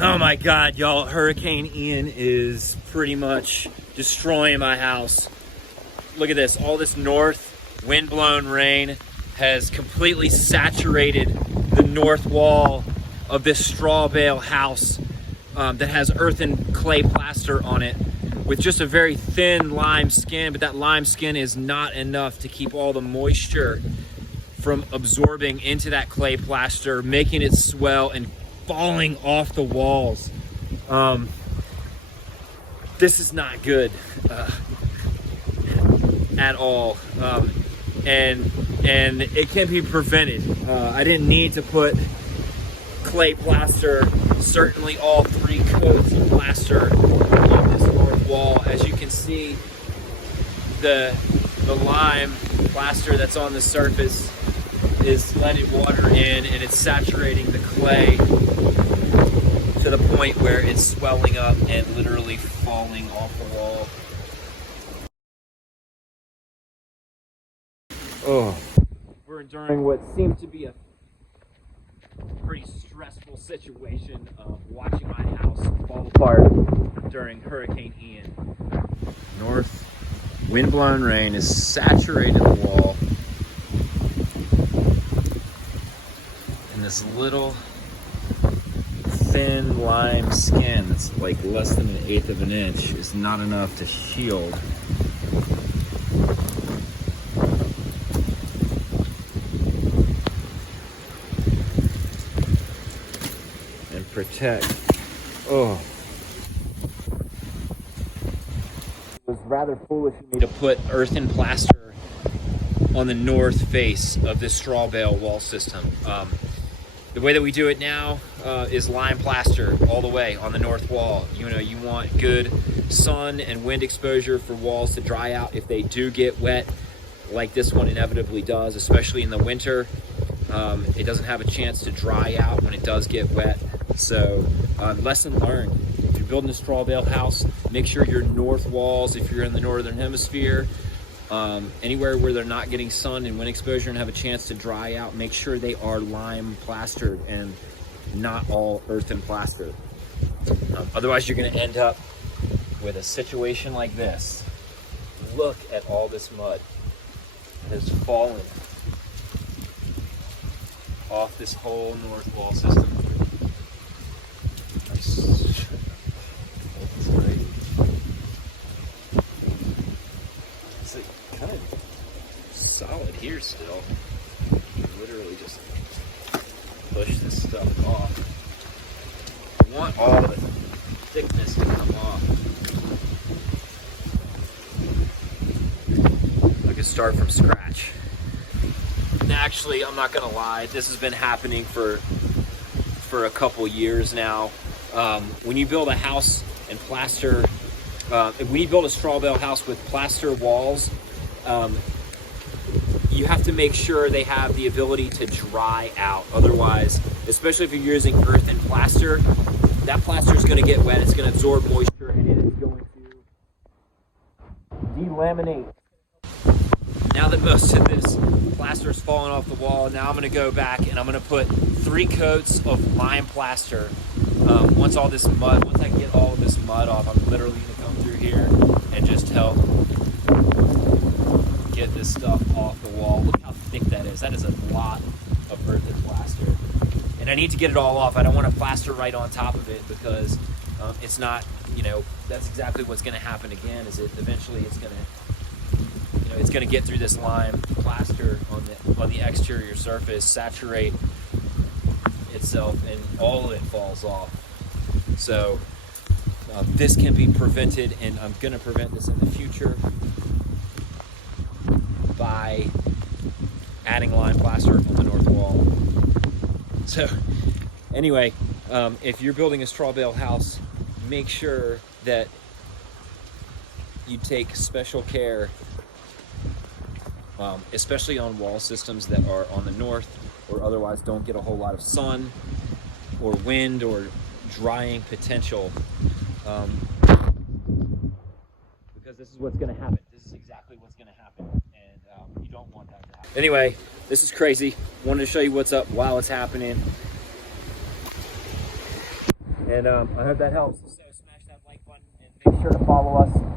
Oh my God, y'all, Hurricane Ian is pretty much destroying my house. Look at this, all this north wind-blown rain has completely saturated the north wall of this Strawbale house that has earthen clay plaster on it with just a very thin lime skin, but that lime skin is not enough to keep all the moisture from absorbing into that clay plaster, making it swell and falling off the walls. This is not good at all, and it can be prevented. I didn't need to put clay plaster, certainly all 3 coats of plaster on this north wall. As you can see, the lime plaster that's on the surface is letting water in, and it's saturating the clay to the point where it's swelling up and literally falling off the wall. Oh, we're enduring what seems to be a pretty stressful situation of watching my house fall apart during Hurricane Ian. North wind-blown rain has saturated the wall, and this little thin lime skin that's like less than 1/8 of an inch is not enough to shield and protect. Oh, it was rather foolish of me to put earthen plaster on the north face of this Strawbale wall system. The way that we do it now is lime plaster all the way on the north wall. You know, you want good sun and wind exposure for walls to dry out if they do get wet, like this one inevitably does, especially in the winter. It doesn't have a chance to dry out when it does get wet. So lesson learned. If you're building a Strawbale house, make sure your north walls, if you're in the northern hemisphere, anywhere where they're not getting sun and wind exposure and have a chance to dry out, make sure they are lime plastered and not all earthen plaster. Otherwise, you're going to end up with a situation like this. Look at all this mud that has fallen off this whole north wall system. Kind of solid here still. You literally just push this stuff off. I want all the thickness to come off. I can start from scratch. And actually, I'm not gonna lie, this has been happening for a couple years now. When you build a house and plaster, when you build a Strawbale house with plaster walls, you have to make sure they have the ability to dry out. Otherwise, especially if you're using earthen plaster, that plaster is going to get wet, it's going to absorb moisture, and it is going to delaminate. Now that most of this plaster is falling off the wall, now I'm going to go back and I'm going to put 3 coats of lime plaster. Once I get all of this mud off, I'm literally going to come through here and just help get this stuff off the wall. Look how thick that is. That is a lot of earthen plaster. And I need to get it all off. I don't want to plaster right on top of it because it's not, you know, that's exactly what's going to happen again, is it eventually it's going to, you know, it's going to get through this lime plaster on the exterior surface, saturate itself, and all of it falls off. So this can be prevented, and I'm going to prevent this in the future by adding lime plaster on the north wall. So anyway, if you're building a Strawbale house, make sure that you take special care, especially on wall systems that are on the north or otherwise don't get a whole lot of sun or wind or drying potential, because this is what's going to happen. This is exactly what's going to happen, and you don't want that to happen. Anyway, this is crazy. Wanted to show you what's up while it's happening. And I hope that helps. So smash that like button and make sure to follow us